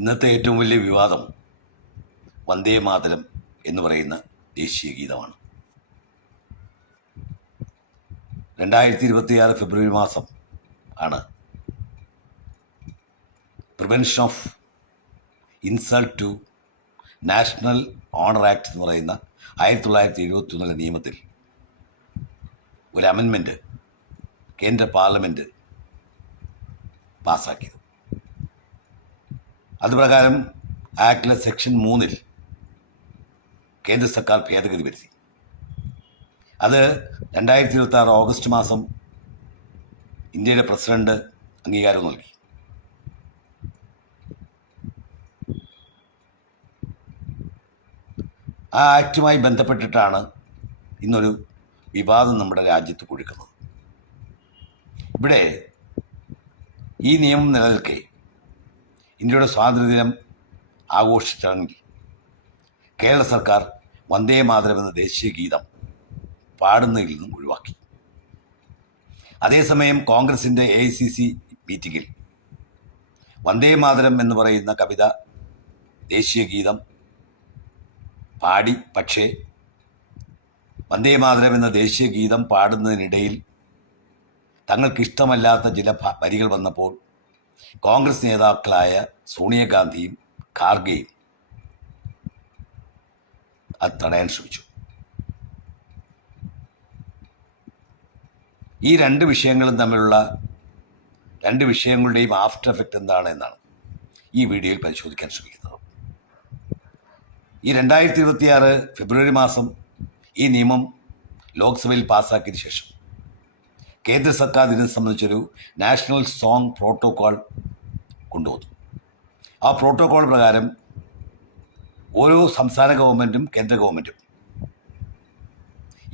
ഇന്നത്തെ ഏറ്റവും വലിയ വിവാദം വന്ദേ മാതരം എന്ന് പറയുന്ന ദേശീയ ഗീതമാണ്. 2026 ഫെബ്രുവരി മാസം ആണ് prevention of insult to national honour act എന്ന് പറയുന്ന 1971 നിയമത്തിൽ ഒരു അമെൻമെൻറ്റ് കേന്ദ്ര പാർലമെൻറ്റ് പാസ്സാക്കിയത്. അതുപ്രകാരം ആക്ടിലെ സെക്ഷൻ 3 കേന്ദ്ര സർക്കാർ ഭേദഗതി വരുത്തി. അത് 2026 ഓഗസ്റ്റ് മാസം ഇന്ത്യയുടെ പ്രസിഡന്റ് അംഗീകാരം നൽകി. ആ ആക്റ്റുമായി ബന്ധപ്പെട്ടിട്ടാണ് ഇന്നൊരു വിവാദം നമ്മുടെ രാജ്യത്ത് കുഴിക്കുന്നത്. ഇവിടെ ഈ നിയമം നിലനിൽക്കെ ഇന്ത്യയുടെ സ്വാതന്ത്ര്യദിനം ആഘോഷിച്ചെങ്കിൽ കേരള സർക്കാർ വന്ദേ മാതരം എന്ന ദേശീയ ഗീതം പാടുന്നതിൽ നിന്നും ഒഴിവാക്കി. അതേസമയം കോൺഗ്രസിൻ്റെ AICC മീറ്റിങ്ങിൽ വന്ദേ മാതരം എന്ന് പറയുന്ന കവിത ദേശീയ ഗീതം പാടി. പക്ഷേ വന്ദേ മാതരം എന്ന ദേശീയ ഗീതം പാടുന്നതിനിടയിൽ തങ്ങൾക്കിഷ്ടമല്ലാത്ത ചില വരികൾ വന്നപ്പോൾ കോൺഗ്രസ് നേതാക്കളായ സോണിയാഗാന്ധിയും ഖാർഗെയും അത് തടയാൻ ശ്രമിച്ചു. ഈ രണ്ട് വിഷയങ്ങളും തമ്മിലുള്ള രണ്ട് വിഷയങ്ങളുടെയും ആഫ്റ്റർ എഫക്റ്റ് എന്താണ് എന്നാണ് ഈ വീഡിയോയിൽ പരിശോധിക്കാൻ ശ്രമിക്കുന്നത്. ഈ 2026 ഫെബ്രുവരി മാസം ഈ നിയമം ലോക്സഭയിൽ പാസ്സാക്കിയതിനു ശേഷം കേന്ദ്ര സർക്കാർ ഇതിനെ സംബന്ധിച്ചൊരു നാഷണൽ സോങ് പ്രോട്ടോക്കോൾ കൊണ്ടുവന്നു. ആ പ്രോട്ടോക്കോൾ പ്രകാരം ഓരോ സംസ്ഥാന ഗവൺമെൻറ്റും കേന്ദ്ര ഗവൺമെൻറ്റും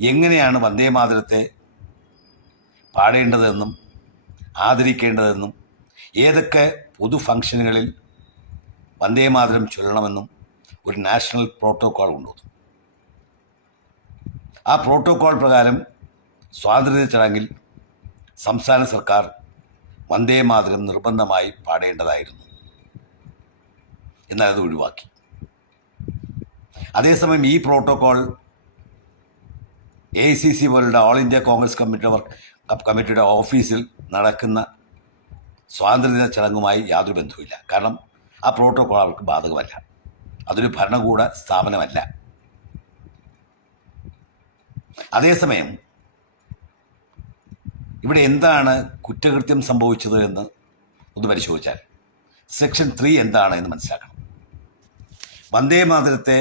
എങ്ങനെയാണ് വന്ദേ മാതരത്തെ പാടേണ്ടതെന്നും ആദരിക്കേണ്ടതെന്നും ഏതൊക്കെ പൊതു ഫംഗ്ഷനുകളിൽ വന്ദേ മാതരം ചൊല്ലണമെന്നും ഒരു നാഷണൽ പ്രോട്ടോക്കോൾ കൊണ്ടുവന്നു. ആ പ്രോട്ടോക്കോൾ പ്രകാരം സ്വാതന്ത്ര്യ ചടങ്ങിൽ സംസ്ഥാന സർക്കാർ വന്ദേ മാതരം നിർബന്ധമായി പാടേണ്ടതായിരുന്നു. എന്നാൽ അത് ഒഴിവാക്കി. അതേസമയം ഈ പ്രോട്ടോക്കോൾ AICC പോലുള്ള ഓൾ ഇന്ത്യ കോൺഗ്രസ് കമ്മിറ്റിയുടെ ഓഫീസിൽ നടക്കുന്ന സ്വാതന്ത്ര്യദിന ചടങ്ങുമായി യാതൊരു ബന്ധവുമില്ല. കാരണം ആ പ്രോട്ടോക്കോൾ അവർക്ക് ബാധകമല്ല. അതൊരു ഭരണകൂട സ്ഥാപനമല്ല. അതേസമയം ഇവിടെ എന്താണ് കുറ്റകൃത്യം സംഭവിച്ചത് എന്ന് ഒന്ന് പരിശോധിച്ചാൽ സെക്ഷൻ 3 എന്താണ് എന്ന് മനസ്സിലാക്കണം. വന്ദേ മാതരത്തെ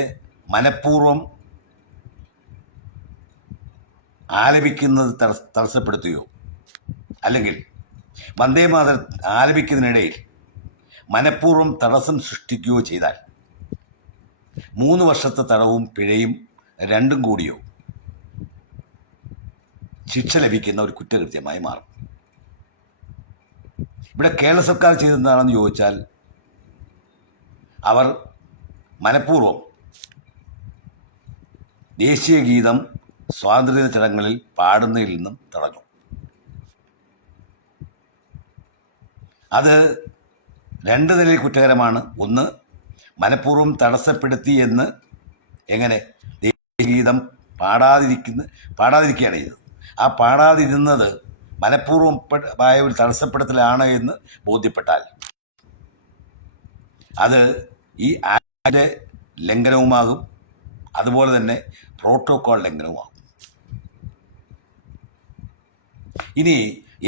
മനഃപൂർവ്വം ആലപിക്കുന്നത് തടസ്സപ്പെടുത്തുകയോ അല്ലെങ്കിൽ വന്ദേ മാതരം ആലപിക്കുന്നതിനിടയിൽ മനഃപൂർവ്വം തടസ്സം സൃഷ്ടിക്കുകയോ ചെയ്താൽ 3 വർഷത്തെ തടവും പിഴയും രണ്ടും കൂടിയോ ശിക്ഷ ലഭിക്കുന്ന ഒരു കുറ്റകൃത്യമായി മാറും. ഇവിടെ കേരള സർക്കാർ ചെയ്തെന്താണെന്ന് ചോദിച്ചാൽ അവർ മനഃപൂർവ്വം ദേശീയ ഗീതം സ്വാതന്ത്ര്യ ചടങ്ങുകളിൽ പാടുന്നതിൽ നിന്നും തടഞ്ഞു. അത് രണ്ട് നിലയിൽ കുറ്റകരമാണ്. ഒന്ന്, മനഃപൂർവ്വം തടസ്സപ്പെടുത്തി എന്ന് എങ്ങനെ ദേശീയ ഗീതം പാടാതിരിക്കുകയാണ് ചെയ്തത്. ആ പാടാതിരുന്നത് മനഃപൂർവ്വമായ ഒരു തടസ്സപ്പെടുത്തലാണ് എന്ന് ബോധ്യപ്പെട്ടാൽ അത് ഈ ആക്ടിൻ്റെ ലംഘനവുമാകും, അതുപോലെ തന്നെ പ്രോട്ടോക്കോൾ ലംഘനവുമാകും. ഇനി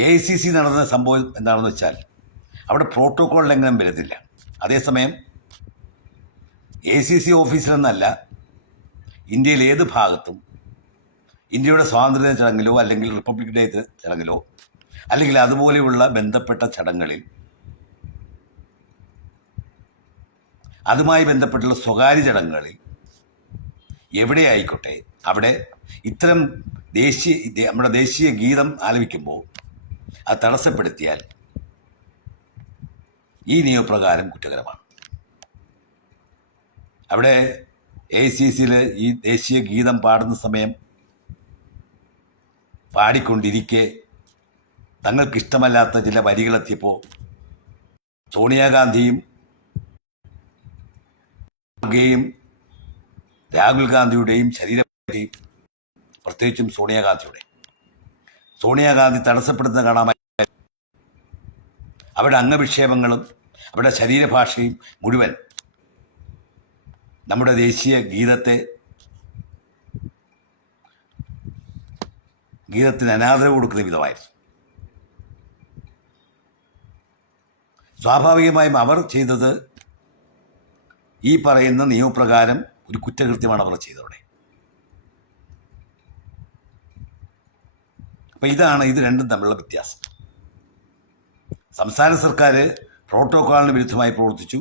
AICC നടന്ന സംഭവം എന്താണെന്ന് വെച്ചാൽ അവിടെ പ്രോട്ടോക്കോൾ ലംഘനം വരുന്നില്ല. അതേസമയം AICC ഓഫീസിലെന്നല്ല, ഇന്ത്യയിൽ ഏത് ഭാഗത്തും ഇന്ത്യയുടെ സ്വാതന്ത്ര്യ ചടങ്ങിലോ അല്ലെങ്കിൽ റിപ്പബ്ലിക് ഡേ ചടങ്ങിലോ അല്ലെങ്കിൽ അതുപോലെയുള്ള ബന്ധപ്പെട്ട ചടങ്ങുകളിൽ അതുമായി ബന്ധപ്പെട്ടുള്ള സ്വകാര്യ ചടങ്ങുകളിൽ എവിടെയായിക്കോട്ടെ അവിടെ ഇത്തരം നമ്മുടെ ദേശീയ ഗീതം ആലപിക്കുമ്പോൾ അത് തടസ്സപ്പെടുത്തിയാൽ ഈ നിയമപ്രകാരം കുറ്റകരമാണ്. അവിടെ AICCയിൽ ഈ ദേശീയ ഗീതം പാടുന്ന സമയം പാടിക്കൊണ്ടിരിക്കെ തങ്ങൾക്കിഷ്ടമല്ലാത്ത ചില വരികളെത്തിയപ്പോൾ സോണിയാഗാന്ധിയും ഖർഗെയും രാഹുൽ ഗാന്ധിയുടെയും ശരീരത്തെയും, പ്രത്യേകിച്ചും സോണിയാഗാന്ധി തടസ്സപ്പെടുത്തുന്ന കാണാൻ അവരുടെ അംഗവിക്ഷേപങ്ങളും അവരുടെ ശരീരഭാഷയും മുഴുവൻ നമ്മുടെ ദേശീയ ഗീതത്തിന് അനാദരവ് കൊടുക്കുന്ന വിധമായിരുന്നു. സ്വാഭാവികമായും അവർ ചെയ്തത് ഈ പറയുന്ന നിയമപ്രകാരം ഒരു കുറ്റകൃത്യമാണ് അവർ ചെയ്തവിടെ. അപ്പം ഇത് രണ്ടും തമ്മിലുള്ള വ്യത്യാസം. സംസ്ഥാന സർക്കാർ പ്രോട്ടോക്കോളിന് വിരുദ്ധമായി പ്രവർത്തിച്ചു.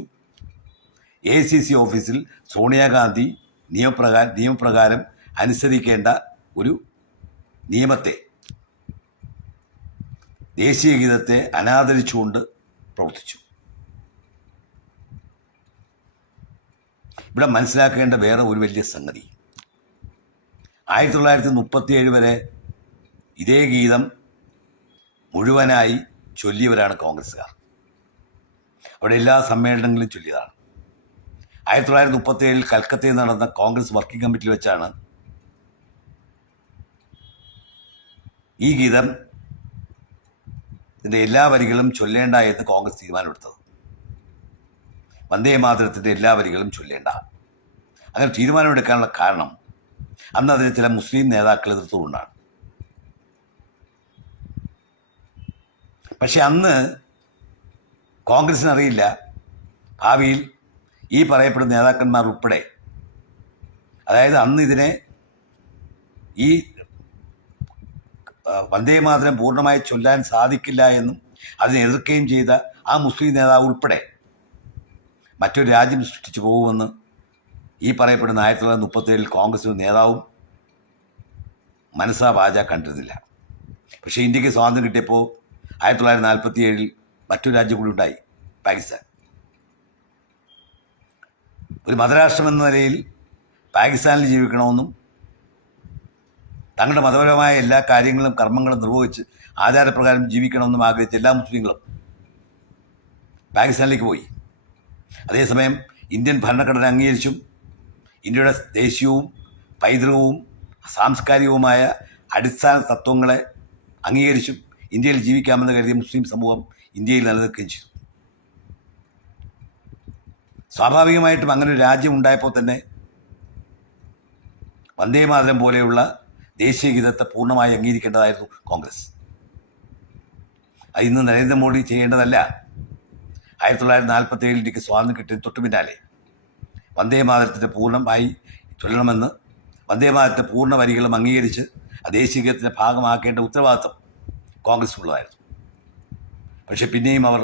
AICC ഓഫീസിൽ സോണിയാഗാന്ധി നിയമപ്രകാരം അനുസരിക്കേണ്ട ഒരു നിയമത്തെ, ദേശീയ ഗീതത്തെ അനാദരിച്ചുകൊണ്ട് പ്രവർത്തിച്ചു. ഇവിടെ മനസ്സിലാക്കേണ്ട വേറെ ഒരു വലിയ സംഗതി, 1937 വരെ ഇതേ ഗീതം മുഴുവനായി ചൊല്ലിയവരാണ് കോൺഗ്രസ്സുകാർ. അവിടെ എല്ലാ സമ്മേളനങ്ങളിലും ചൊല്ലിയതാണ്. 1937 കൽക്കത്തയിൽ നടന്ന കോൺഗ്രസ് വർക്കിംഗ് കമ്മിറ്റിയിൽ വെച്ചാണ് ഈ ഗീതം ഇതിൻ്റെ എല്ലാ വരികളും ചൊല്ലേണ്ട എന്ന് കോൺഗ്രസ് തീരുമാനമെടുത്തത്. വന്ദേ മാതരത്തിൻ്റെ എല്ലാ വരികളും ചൊല്ലേണ്ട അങ്ങനെ തീരുമാനമെടുക്കാനുള്ള കാരണം അന്ന് അതിന് ചില മുസ്ലിം നേതാക്കൾ എതിർത്തുകൊണ്ടാണ്. പക്ഷെ അന്ന് കോൺഗ്രസിനറിയില്ല ഭാവിയിൽ ഈ പറയപ്പെടുന്ന നേതാക്കന്മാർ ഉൾപ്പെടെ, അതായത് അന്ന് ഇതിനെ ഈ വന്ദേമാതരം പൂർണ്ണമായി ചൊല്ലാൻ സാധിക്കില്ല എന്നും അതിനെ എതിർക്കുകയും ചെയ്ത ആ മുസ്ലിം നേതാവ് ഉൾപ്പെടെ മറ്റൊരു രാജ്യം സൃഷ്ടിച്ചു പോകുമെന്ന് ഈ പറയപ്പെടുന്ന 1937 കോൺഗ്രസ് നേതാവും മനസ്സാ വാച കണ്ടിരുന്നില്ല. പക്ഷേ ഇന്ത്യക്ക് സ്വാതന്ത്ര്യം കിട്ടിയപ്പോൾ 1947 മറ്റൊരു രാജ്യം കൂടി ഉണ്ടായി, പാകിസ്ഥാൻ. ഒരു മതരാഷ്ട്രം എന്ന നിലയിൽ പാകിസ്ഥാനിൽ ജീവിക്കണമെന്നും തങ്ങളുടെ മതപരമായ എല്ലാ കാര്യങ്ങളും കർമ്മങ്ങളും നിർവഹിച്ച് ആചാരപ്രകാരം ജീവിക്കണമെന്നും ആഗ്രഹിച്ച എല്ലാ മുസ്ലിങ്ങളും പാകിസ്ഥാനിലേക്ക് പോയി. അതേസമയം ഇന്ത്യൻ ഭരണഘടന അംഗീകരിച്ചും ഇന്ത്യയുടെ ദേശീയവും പൈതൃകവും സാംസ്കാരികവുമായ അടിസ്ഥാന തത്വങ്ങളെ അംഗീകരിച്ചും ഇന്ത്യയിൽ ജീവിക്കാമെന്ന് കരുതിയ മുസ്ലിം സമൂഹം ഇന്ത്യയിൽ നിലനിൽക്കുകയും ചെയ്തു. സ്വാഭാവികമായിട്ടും അങ്ങനെ ഒരു രാജ്യം ഉണ്ടായപ്പോൾ തന്നെ വന്ദേമാതരം പോലെയുള്ള ദേശീയ ഗീതത്തെ പൂർണ്ണമായി അംഗീകരിക്കേണ്ടതായിരുന്നു കോൺഗ്രസ്. അത് ഇന്ന് നരേന്ദ്രമോദി ചെയ്യേണ്ടതല്ല. 1947 ഇന്ത്യക്ക് സ്വാതന്ത്ര്യം കിട്ടിയ തൊട്ടു പിന്നാലെ വന്ദേമാതരത്തിൻ്റെ പൂർണ്ണമായി ചൊല്ലണമെന്ന്, വന്ദേമാതരത്തെ പൂർണ്ണ വരികളും അംഗീകരിച്ച് ആ ദേശീയ ഗീതത്തിൻ്റെ ഭാഗമാക്കേണ്ട ഉത്തരവാദിത്വം കോൺഗ്രസ് ഉള്ളതായിരുന്നു. പക്ഷെ പിന്നെയും അവർ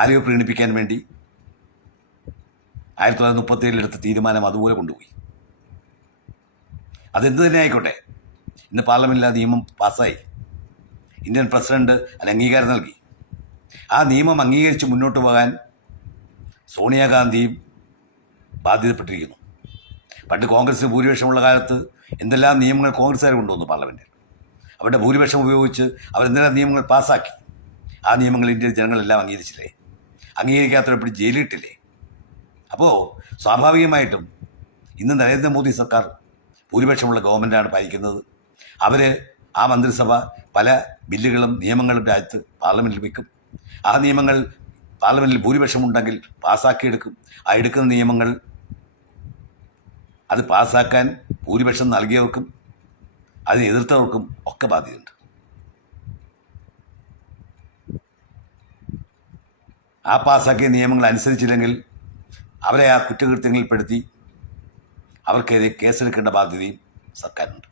ആരെയോ പ്രീണിപ്പിക്കാൻ വേണ്ടി 1937 എടുത്ത തീരുമാനം അതുപോലെ കൊണ്ടുപോയി. അതെന്ത് തന്നെ ആയിക്കോട്ടെ, ഇന്ന് പാർലമെൻറ്റിൽ ആ നിയമം പാസ്സായി. ഇന്ത്യൻ പ്രസിഡന്റ് അതിന് അംഗീകാരം നൽകി. ആ നിയമം അംഗീകരിച്ച് മുന്നോട്ട് പോകാൻ സോണിയാഗാന്ധിയും ബാധ്യതപ്പെട്ടിരിക്കുന്നു. പണ്ട് കോൺഗ്രസിന് ഭൂരിപക്ഷമുള്ള കാലത്ത് എന്തെല്ലാം നിയമങ്ങൾ കോൺഗ്രസ്സുകാർ കൊണ്ടുവന്നു പാർലമെൻറ്റിൽ. അവരുടെ ഭൂരിപക്ഷം ഉപയോഗിച്ച് അവരെന്തെല്ലാം നിയമങ്ങൾ പാസ്സാക്കി. ആ നിയമങ്ങൾ ഇന്ത്യൻ ജനങ്ങളെല്ലാം അംഗീകരിച്ചില്ലേ? അംഗീകരിക്കാത്തവരെപ്പറ്റി ജയിലിട്ടില്ലേ? അപ്പോൾ സ്വാഭാവികമായിട്ടും ഇന്ന് നരേന്ദ്രമോദി സർക്കാർ ഭൂരിപക്ഷമുള്ള ഗവൺമെൻറ്റാണ് ഭരിക്കുന്നത്. അവർ ആ മന്ത്രിസഭ പല ബില്ലുകളും നിയമങ്ങളും രാജ്യത്ത് പാർലമെൻറ്റിൽ വയ്ക്കും. ആ നിയമങ്ങൾ പാർലമെൻറ്റിൽ ഭൂരിപക്ഷമുണ്ടെങ്കിൽ പാസ്സാക്കിയെടുക്കും. ആ എടുക്കുന്ന നിയമങ്ങൾ അത് പാസ്സാക്കാൻ ഭൂരിപക്ഷം നൽകിയവർക്കും അതിനെ എതിർത്തവർക്കും ഒക്കെ ബാധ്യതയുണ്ട്. ആ പാസ്സാക്കിയ നിയമങ്ങൾ അനുസരിച്ചില്ലെങ്കിൽ അവരെ ആ കുറ്റകൃത്യങ്ങളിൽപ്പെടുത്തി അവർക്കെതിരെ കേസെടുക്കേണ്ട ബാധ്യതയും സർക്കാരിനുണ്ട്.